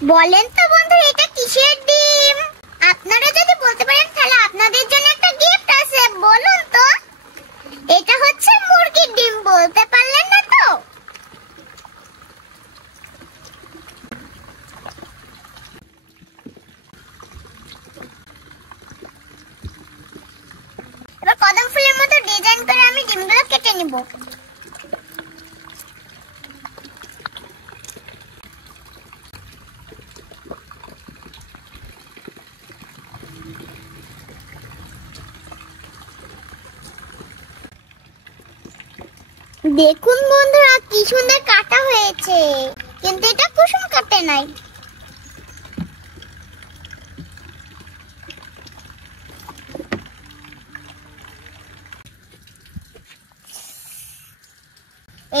বলেন তো বন্ধু, এটা কিসের ডিম? আপনারা যদি বলতে পারেন তাহলে আপনাদের জন্য একটা গিফট আছে। বলুন তো। এটা হচ্ছে মুরগির ডিম। বলতে পারলেন না তো? এবার কদম ফুলের মতো ডিজাইন করে আমি ডিমগুলো কেটে নিব। দেখুন বন্ধুরা, কি সুন্দর কাটা হয়েছে, কিন্তু এটা কুসুম কাটে নাই।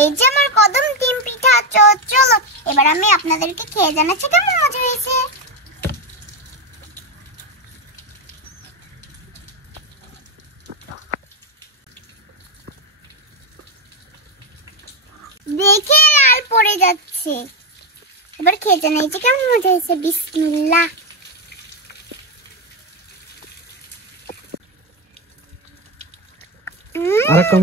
এই যে আমার কদম ডিম পিঠা। চলো এবার আমি আপনাদেরকে খেয়ে জানাচ্ছি কেমন মজা হয়েছে। দেখে লাল পড়ে যাচ্ছে। এবার খেয়ে জানাচ্ছি কেমন মজা হয়েছে। বিসমিল্লাহ। আরেকটা